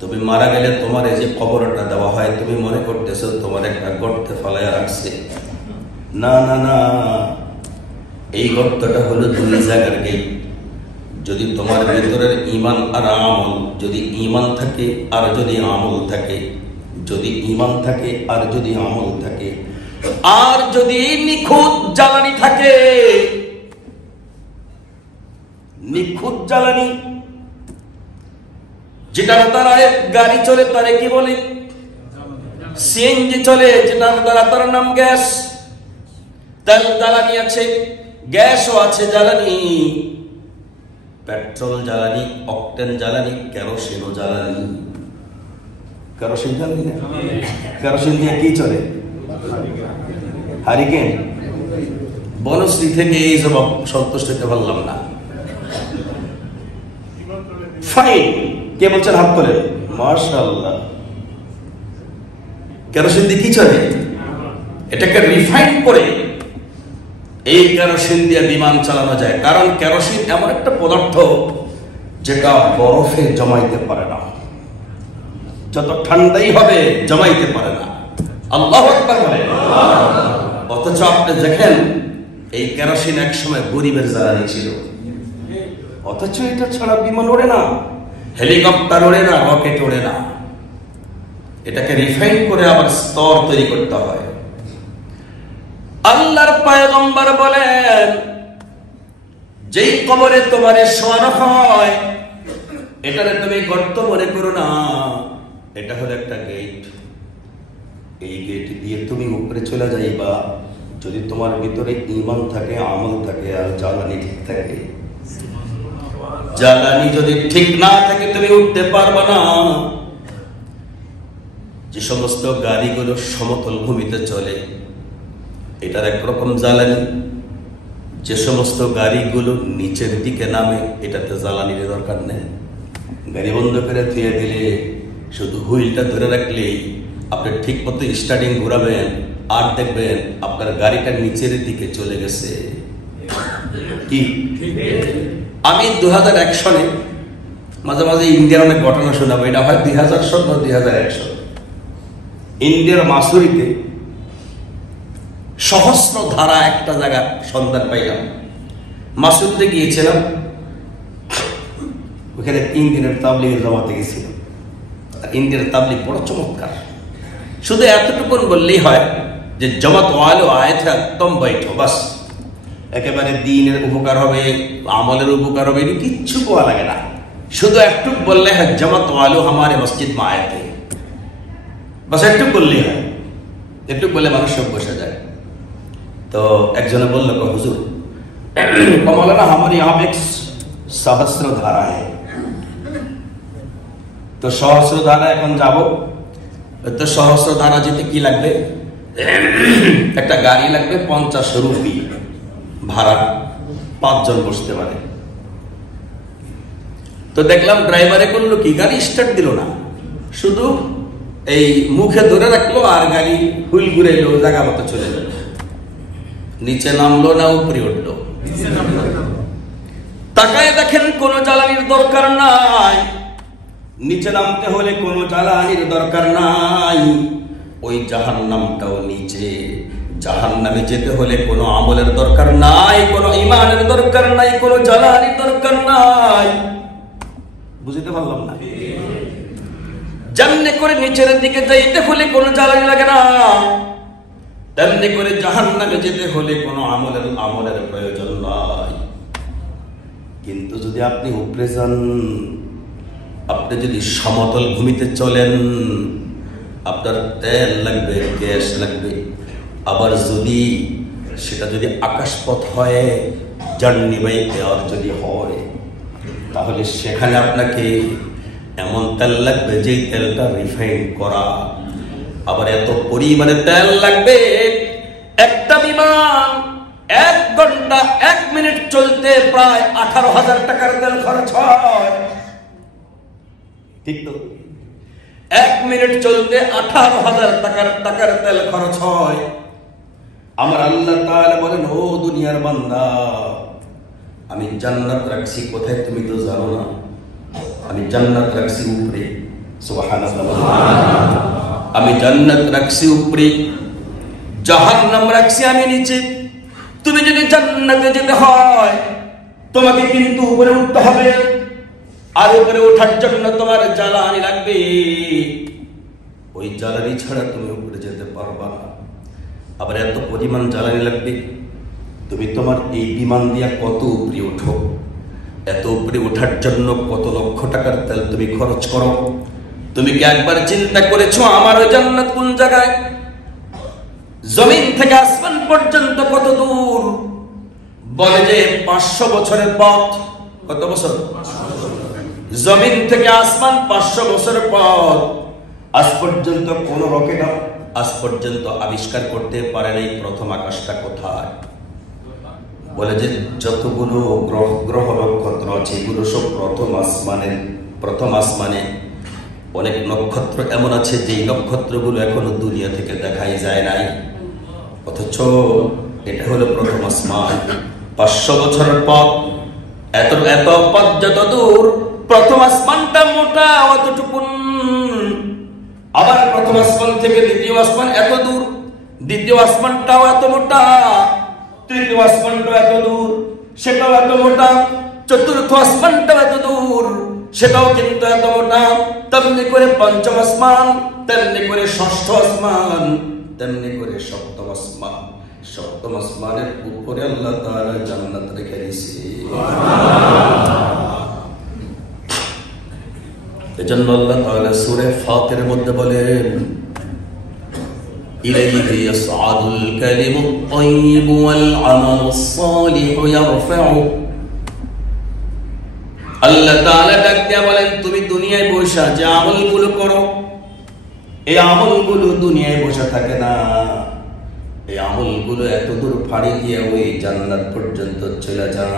তুমি মারা গেলে তোমার এই যে কবরটা দেওয়া হয়, তুমি মনে করতেছো তোমার একটা গর্তে ফেলাইয়া রাখছে। না না না, এই গর্তটা হলো দুই জায়গার গেট। যদি তোমার ভেতরের ঈমান আর আমল, যদি ঈমান থাকে আর যদি আমল থাকে, যদি ঈমান থাকে আর যদি আমল থাকে, আর যদি নিখুঁত জ্বালানি থাকে, নিখুঁত জ্বালানি যেটার দ্বারা গাড়ি চলে তারে কি বলে? সিএনজি চলে, যেটার দ্বারা তার নাম গ্যাস। তেল জ্বালানি আছে, গ্যাসও আছে জ্বালানি, পেট্রোল জ্বালানি, অকটেন জ্বালানি, কেরোসিনও জ্বালানি। কেরোসিন জ্বালানি না? কেরোসিন দিয়ে কি চলে? হারিকেন। বনশ্রী থেকে এই জবাব সন্তুষ্ট হতে পারলাম না। ফাইন, কে বলছেন হাত করে? মাশাআল্লাহ। কেরোসিন দিয়ে কি চলে? এটাকে রিফাইন করে এই কেরোসিন দিয়ে বিমান চালানো যায়। কারণ কেরোসিন এমন একটা পদার্থ যেটা বরফে জমাইতে পারে না, যত ঠান্ডাই হবে জমাইতে পারে না। আল্লাহু আকবার বলে। অথচ আপনি দেখেন এই কেরোসিন এক সময় গরিবের জ্বালানি ছিল, অথচ এটা ছাড়া বিমান ওড়ে না, হেলিকপ্টার ওড়ে না, রকেট ওড়ে না। এটাকে রিফাইন করে আবার স্তর তৈরি করতে হয়। আল্লাহর পয়গম্বর বলেন, যেই কবরে তোমারে শোয়ানো হয় এটারে তুমি গর্ত মনে করো না, এটা হলো একটা গেট। এই গেট দিয়ে তুমি উপরে চলে যাইবা যদি তোমার ভিতরে ঈমান থাকে, আমল থাকে আর জ্বালানি ঠিক থাকে। জ্বালানি যদি ঠিক না থাকে তুমি উঠতে পারবা না। যে সমস্ত গাড়িগুলো সমতল ভূমিতে চলে এটার একরকম জ্বালানি, যে সমস্ত গাড়িগুলো নিচের দিকে নামে এটাতে জ্বালানির দরকার নেই। গাড়ি বন্ধ করে থুয়ে দিলে শুধু হুইলটা ধরে রাখলেই আপনি ঠিক মতো স্টার্টিং ঘুরাবেন আর দেখবেন আপনার গাড়িটা নিচের দিকে চলে গেছে। কি আমি 2001 সনে মাঝে মাঝে ইন্ডিয়ার অনেক ঘটনা শোনাবো, এটা হয় 2000 সন বা 2001 সন। ইন্ডিয়ার মাসুরিতে সহস্র ধারা একটা জায়গা সন্ধান পাইলাম। মাসুরিতে গিয়েছিলাম, ওখানে 3 দিনের তাবলিগের জমাতে গেছিলাম। আর ইন্ডিয়ার তাবলিগ বড় চমৎকার। শুধু এতটুকু বললেই হয় যে জমাত ওয়ালো আয়াত একদম বৈঠো, বাস একেবারে দিনের উপকার হবে, আমলের উপকার হবে, কিচ্ছু কোয়া লাগে না। শুধু একটু বললে হয় জমাত ওয়ালো আমারে মসজিদ মা আয়াত, বাস একটু বললেই হয়। একটু বলে মানুষ সব বসে যায়। তো একজনে বললো, হুজুর মৌলানা हमारे यहाँ पे सहस्र धारा है, তো সহস্র ধারা এখন যাব। তো সহস্র ধারা যেতে কি লাগবে? একটা গাড়ি লাগবে 50 রুপি ভাড়া, 5 জন বসতে পারে। তো দেখলাম ড্রাইভারে করলো কি, গাড়ি স্টার্ট দিল না, শুধু এই মুখে ধরে রাখলো আর গাড়ি হুইল ঘুরাইলো, জায়গা মতো চলে গেল। নিচে নামলো না উপরে উঠলো? তাকায় দেখেন কোন জ্বালানির দরকার নাই, নিচে নামতে হলে কোন জ্বালানির দরকার নাই। ওই জাহান্নামটাও নিচে, জাহান্নামে যেতে হলে কোনো আমলের দরকার নাই, কোনো ঈমানের দরকার নাই, কোনো জ্বালানির দরকার নাই। বুঝতে পারলাম না? যেমনি করে নিচের দিকে যাইতে হলে কোনো জ্বালানি লাগে না, তেমনি করে জাহান্নামে যেতে হলে কোনো আমলের প্রয়োজন নাই। কিন্তু যদি আপনি উপরে যান, আপনি যদি সমতল ভূমিতে চলেন, আপনার তেল লাগবে, গ্যাস লাগবে। আবার যদি সেটা যদি আকাশপথ হয়, জার্নি বাই এয়ার যদি হয়, তাহলে সেখানে আপনাকে এমন তেল লাগবে যে তেলটা রিফাইন করা। আবার এত পরিমাণে তেল লাগবে, একটা বিমান 1 ঘন্টা 1 মিনিট চলতে প্রায় 18,000 টাকার তেল খরচ হয়। ঠিক তো? 1 মিনিট চলতে 18,000 টাকার তেল খরচ হয়। আমার আল্লাহ তাআলা বলেন, ও দুনিয়ার বান্দা, আমি জান্নাত রাখছি কোথায় তুমি তো জানো না। আমি জান্নাত রাখছি উপরে। সুবহানাল্লাহ। আমি জান্নাত রাখছি উপরে, জাহান্নাম রাখছি আমি নিচে। তুমি যদি জান্নাতে যেতে হয় তোমাকে কিন্তু উপরে উঠতে হবে, আর উপরে ওঠার জন্য তোমার জ্বালানি লাগবে। ওই জ্বালানি ছাড়া তুমি উপরে যেতে পারবা না। আবার এত পরিমাণ জ্বালানি লাগবে, তুমি তোমার এই বিমান দিয়া কত উপরে ওঠো, এত উপরে ওঠার জন্য কত লক্ষ টাকার তেল তুমি খরচ করো। তুমি কি একবার চিন্তা করেছো আমার ওই জান্নাত কোন জায়গায়? জমিন থেকে আসমান পর্যন্ত কত দূর? বলে যে 500 বছরের পথ। কত বছর? জমিন থেকে আসমান 500 বছরের পথ। আজ পর্যন্ত কোন রকেট আজ পর্যন্ত আবিষ্কার করতে পারে নাই প্রথম আকাশটা কোথায়। বলে যে যতগুলো গ্রহ নক্ষত্র আছে এগুলো সব প্রথম আসমানে। অনেক নক্ষত্র এমন আছে যেই নক্ষত্রগুলো এখনো দুনিয়া থেকে দেখাই যায় নাই, অথচ এটা হলো প্রথম আসমান। 500 বছরের পথ, এত পথ যত দূর, প্রথম আসমানটা মোটা অতটুকুন। আবার প্রথম আসমান থেকে দ্বিতীয় আসমান এত দূর, দ্বিতীয় আসমানটাও এত মোটা, তৃতীয় আসমানটাও এত দূর, সেটাও এত মোটা, চতুর্থ আসমানটাও এত দূর, সেটাও কিন্তু এত মোটা। তেমনি করে পঞ্চম আসমান, তেমনি করে ষষ্ঠ আসমান, তেমনি করে সপ্তম আসমান। সপ্তম আসমানের উপরে আল্লাহ তাআলা জান্নাত রেখে দিয়েছে। এজন্য আল্লাহ তাআলা সূরা ফাতিরের মধ্যে বলেন, ইলাইহি ইয়াসআদুল কালিমুত তাইয়্যিবু ওয়াল আমালুস সালিহু ইয়ারফা'ু। আল্লাহ তাআলা ডাক দিয়া বলেন, তুমি দুনিয়ায় বসে যে আমলগুলো করো, এই আমলগুলো দুনিয়ায় বসে থাকে না, এই আমলগুলো এত দূর ফাড়ি দিয়ে ওই জান্নাত পর্যন্ত চলে যায়।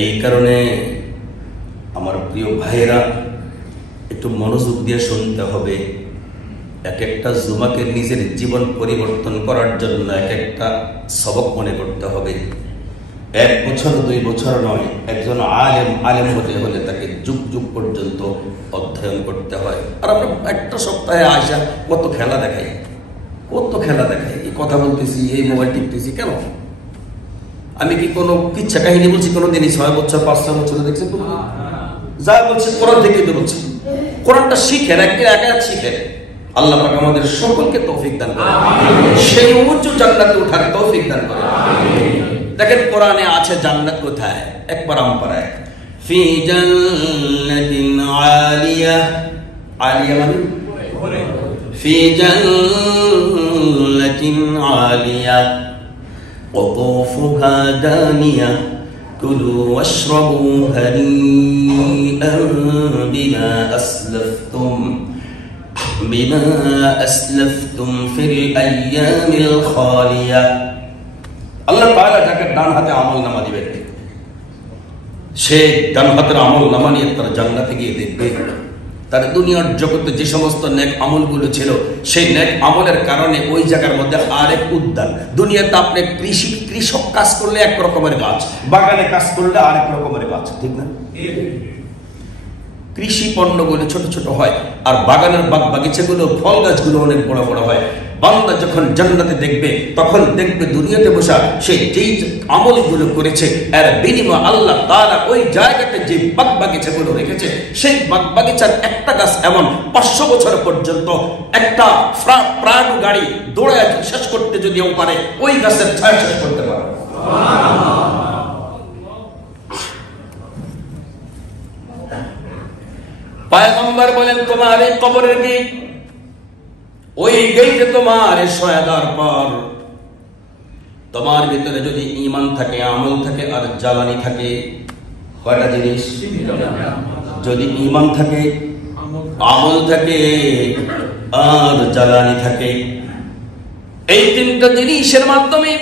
এই কারণে আমার প্রিয় ভাইয়েরা একটু মনোযোগ দিয়ে শুনতে হবে। এক একটা জুমাকে নিজের জীবন পরিবর্তন করার জন্য এক একটা সবক মনে করতে হবে। 1 বছর 2 বছর নয়, একজন আলেম হতে হলে তাকে যুগ যুগ পর্যন্ত অধ্যয়ন করতে হয়। আর আমরা একটা সপ্তাহে আসা কত খেলা দেখাই, এই কথা বলতেছি, এই মোবাইল টিপতেছি কেন? আমি কি কোনো কিচ্ছা কাহিনী বলছি কোনোদিনই? 6 বছর 5 বছর দেখছি যা বলছে কোরআন থেকে তো বলছে। কোরআনটা শিখেন, এক শিখেন। আল্লাহ পাক আমাদের সকলকে তৌফিক দান করেন, সেই উচ্চ জান্নাতে ওঠার তৌফিক দান করেন। দেখেন কোরআনে আছে জান্নাত কোথায়, একবার আমপারায় ফি জান্নাতিন আলিয়া, আলিয়া মানে ফি জান্নাতিন আলিয়া قطوفها دانية كلوا واشربوا هنيئا بما أسلفتم في الأيام الخالية। আল্লাহ তাআলা যাকে ডান হাতে আমল নামা দিবেন, সে ডান হাতের আমল নামা নিয়ে তার জান্নাতে গিয়ে দেখবে তার দুনিয়ার জগতে যে সমস্ত নেক আমলগুলো ছিল, সেই নেক আমলের কারণে ওই জায়গার মধ্যে আরেক উদ্যান। দুনিয়াতে আপনি কৃষক কাজ করলে এক রকমের গাছ, বাগানে কাজ করলে আরেক রকমের গাছ, ঠিক না? কৃষি পণ্যগুলো ছোট ছোট হয়, আর বাগানের বাগ বাগিচাগুলো ফল গাছগুলো অনেক বড় বড় হয়। বান্দা যখন জান্নাতে দেখবে তখন দেখবে দুনিয়াতে বসা সে যেই আমলগুলো করেছে এর বিনিময়ে আল্লাহ তাআলা ওই জায়গাতে যে বাগ বাগিচাগুলো রেখেছে, সেই বাগ বাগিচার একটা গাছ এমন 500 বছর পর্যন্ত একটা প্রাণু গাড়ি দৌড়ায় শেষ করতে যদিও পারে, ওই গাছের ছায়া শেষ করতে পারে। পয়গম্বর বলেন, তোমার এই কবরের গেট, ওই গেটে তোমার শোয়া দেওয়ার পর তোমার ভিতরে যদি ঈমান থাকে, আমল থাকে আর জ্বালানি থাকে, কয়টা জিনিস? যদি ঈমান থাকে, আমল থাকে আর জ্বালানি থাকে, এই 3টা জিনিসের মাধ্যমে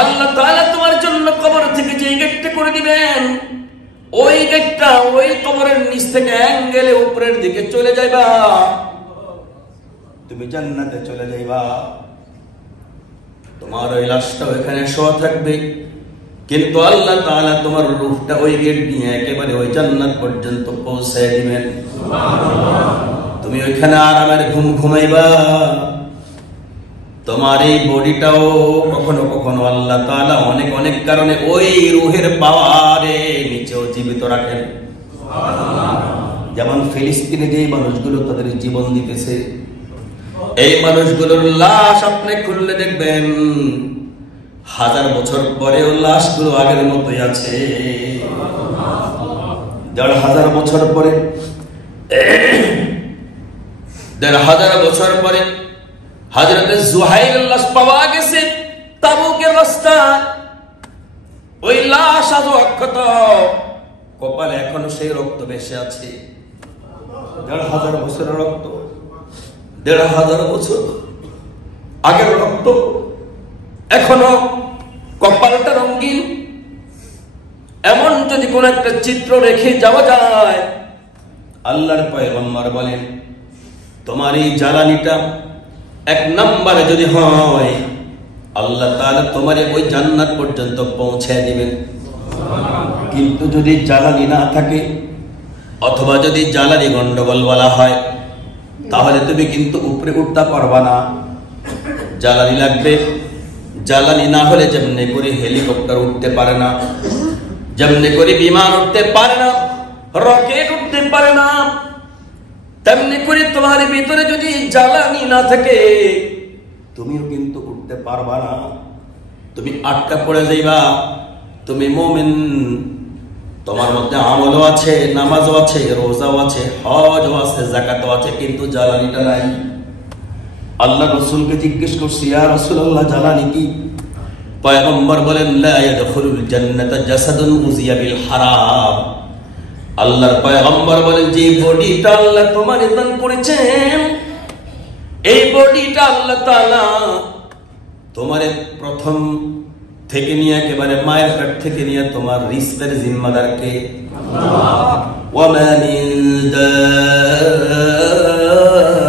আল্লাহ তাআলা তোমার জন্য কবর থেকে যে গেটটা করে দিবেন, ওই গেটটা ওই কবরের নিচ থেকে অ্যাঙ্গেলে উপরের দিকে চলে যাইবা, তুমি জান্নাতে চলে যাইবা। তোমার ওই লাশটাও এখানে শোয়া থাকবে, কিন্তু আল্লাহ তাআলা তোমার রূহটা ওই গেট দিয়ে একেবারে ওই জান্নাত পর্যন্ত পৌঁছে দিবেন। তুমি ওইখানে আরামের ঘুম ঘুমাইবা। তোমার এই বডিটাও কখনো কখনো আল্লাহ তাআলা অনেক অনেক কারণে ওই রূহের পাওয়ারে নিচেও জীবিত রাখেন। যেমন ফিলিস্তিনে যে মানুষগুলো তাদের জীবন দিতেছে, এই মানুষগুলোর লাশ আপনি খুললে দেখবেন 1000 বছর পরেও লাশগুলো আগের মতোই আছে। 1500 বছর পরে, 1500 বছর পরে হযরত জুহাইরের লাশ পাওয়া গেছে তাবুকের রাস্তায়। ওই লাশ আজও অক্ষত, কপালে এখনো সেই রক্ত বেশি আছে। 1500 বছরের রক্ত, 1500 বছর আগের রক্ত এখনো কপালটা রঙিন। এমন যদি কোন একটা চিত্র রেখে যাওয়া যায়, আল্লাহর পয়গম্বর বলেন তোমার এই জ্বালানিটা 1 নম্বরে যদি হয়, আল্লাহ তাআলা তোমারে ওই জান্নাত পর্যন্ত পৌঁছে দিবেন। কিন্তু যদি জ্বালানি না থাকে, অথবা যদি জ্বালানি গন্ডগোল বলা হয়, তাহলে তুমি কিন্তু উপরে উঠতে পারবা না। জ্বালানি লাগবে। জ্বালানি না হলে যেমনি করে হেলিকপ্টার উঠতে পারে না, যেমনি করে বিমান উঠতে পারে না, রকেট উঠতে পারে না, তেমনি করে তোমার ভিতরে যদি জ্বালানি না থাকে, তুমিও কিন্তু উঠতে পারবা না। তুমি আটকা পড়ে যাইবা। তুমি মুমিন, তোমার মধ্যে আমলও আছে, নামাজও আছে, রোজাও আছে, হজও আছে, যাকাতও আছে, কিন্তু জ্বালানিটা নাই। আল্লাহ রাসূলকে জিজ্ঞেস করছি, ইয়া রাসূলুল্লাহ জ্বালানি কি? পয়গম্বর বলেন লা ইয়াদখুলুল জান্নাতা জাসাদুন উযিয়া বিল হারাম। আল্লাহর পয়গম্বর বলেন যে বডিটা আল্লাহ তোমার দান করেছেন, এই বডিটা আল্লাহ তাআলা তোমার প্রথম থেকে নিয়ে একেবারে মায়ের পেট থেকে নিয়ে তোমার রিজকের জিম্মাদার কে? আল্লাহ। ওয়া মা মিন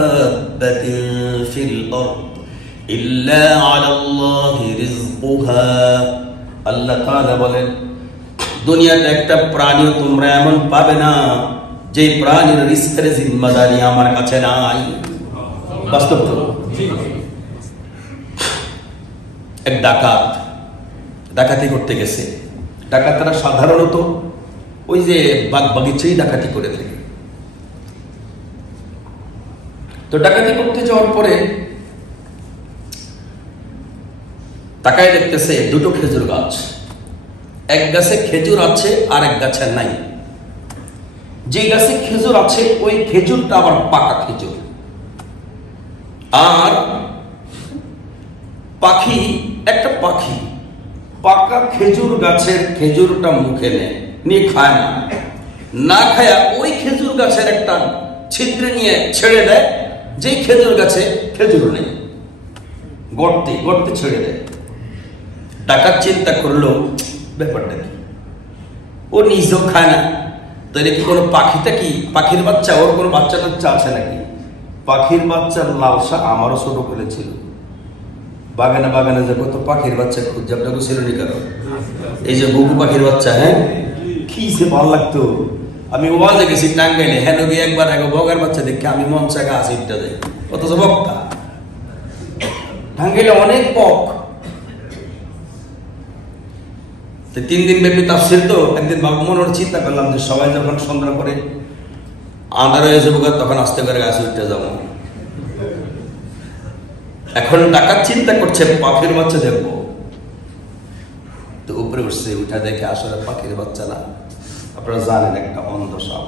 দাব্বাতিন ফিল আরদ ইল্লা আলাল্লাহি রিজকুহা। আল্লাহ তাআলা বলেন দুনিয়াতে একটা প্রাণীও তোমরা এমন পাবে না যে প্রাণীর রিজকের জিম্মাদারি আমার কাছে নাই। বাস্তব তো। এক ডাকাত ডাকাতি করতে গেছে। ডাকাতরা সাধারণত ওই যে বাগ বাগিচাই ডাকাতি করে থাকে। তো ডাকাতি করতে যাওয়ার পরে তাকায় দেখতেছে দুটো খেজুর গাছ। এক গাছে খেজুর আছে আর এক গাছে নাই। যে গাছে খেজুর আছে ওই খেজুরটা আবার পাকা খেজুর। আর পাখি, একটা পাখি পাকা খেজুর গাছের খেজুরটা মুখে নেয়, নিয়ে খায় না। না খায়া ওই খেজুর গাছের একটা ছিদ্রে নিয়ে ছেড়ে দেয়, যেই খেজুর গাছে খেজুর নেই, গর্তে গর্তে ছেড়ে দেয়। ডাকাত চিন্তা করলো ব্যাপারটা কি, ও নিজেও খায় না, তাহলে কি কোনো পাখিটা কি পাখির বাচ্চা, ওর কোনো বাচ্চা টাচ্চা আছে নাকি? পাখির বাচ্চার লালসা আমারও ছোট করেছিল। বাগানে বাগানে যে কত পাখির বাচ্চা খুঁজে আপনাকে ছিল নি কারো? এই যে বুকু পাখির বাচ্চা, হ্যাঁ কি যে ভালো লাগতো। আমি ওয়াজে গেছি টাঙ্গাইলে, হ্যাঁ গিয়ে একবার এক বগার বাচ্চা দেখে আমি মন চাকা আসিটা যাই, অথচ বক্তা টাঙ্গাইলে অনেক বক। 3 দিন ব্যাপী তাফসীর তো। একদিন মনে চিন্তা করলাম যে সবাই যখন সন্ধ্যা করে আন্ধার হয়ে যাবো তখন আস্তে করে গাছে উঠতে যাবো। এখন ডাকাত চিন্তা করছে পাখির বাচ্চা দেখবো, তো উপরে উঠছে, উঠা দেখে আসলে পাখির বাচ্চা না। আপনারা জানেন একটা অন্ধ সাপ,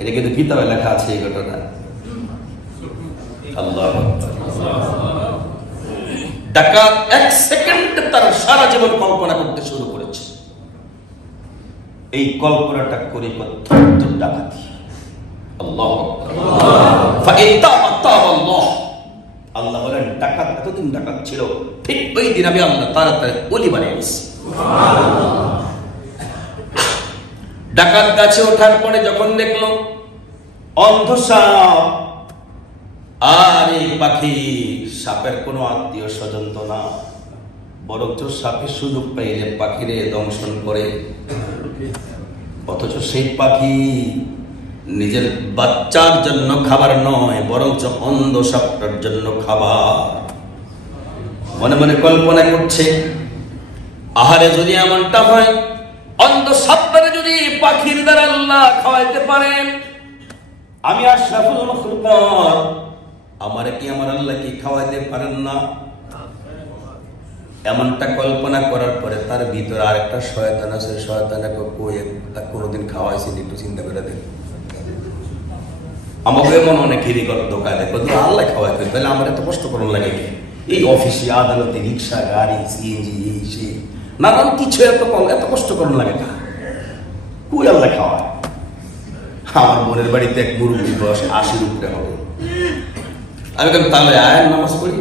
এটা কিন্তু কিতাবে লেখা আছে এই ঘটনা। আল্লাহ। ডাকাত 1 সেকেন্ডে তার সারা জীবন কল্পনা করতে শুরু করেছে। এই কল্পনাটা করে ডাকাতি। আল্লাহ। আল্লাহ বলেন ডাকাত এতদিন ডাকাত ছিল, ঠিক ওই দিন আমি আল্লাহ তাড়াতাড়ি ওলি বানিয়ে দিচ্ছি। ডাকাত গাছে ওঠার পরে যখন দেখলো অন্ধ সাপ, আর এই পাখি সাপের কোনো আত্মীয় স্বজন তো না, বরঞ্চ সাপের সুযোগ পাইলে পাখিরে দংশন করে। অথচ সেই পাখি নিজের বাচ্চার জন্য খাবার নয়, বরঞ্চ অন্ধ সাপটার জন্য খাবার। মনে মনে কল্পনা করছে, আহারে যদি এমনটা হয়, অন্ধ সাপটারে যদি পাখির দ্বারা আল্লাহ খাওয়াইতে পারেন, আমি আশরাফুল মাখলুকাত, আমারে কি আমার আল্লাহ কি খাওয়াইতে পারেন না? এমনটা কল্পনা করার পরে তার ভিতরে আরেকটা শয়তান আছে, শয়তানকে কই কোনোদিন খাওয়াইছেন একটু চিন্তা করে দেন। আমাকে এমন অনেকেরই দোকান দেখো আল্লাহ খাওয়াইতে, তাহলে আমার এত কষ্ট করার লাগে কি? এই অফিসে, আদালতে, রিক্সা, গাড়ি, সিএনজি, এই সে নানান কিছু এত কষ্ট করার লাগে না। কই আল্লাহ খাওয়ায়? আমার বোনের বাড়িতে এক মুরব্বী বয়স 80 উপরে হবে, আমি তাহলে আয় নামাজ পড়ি।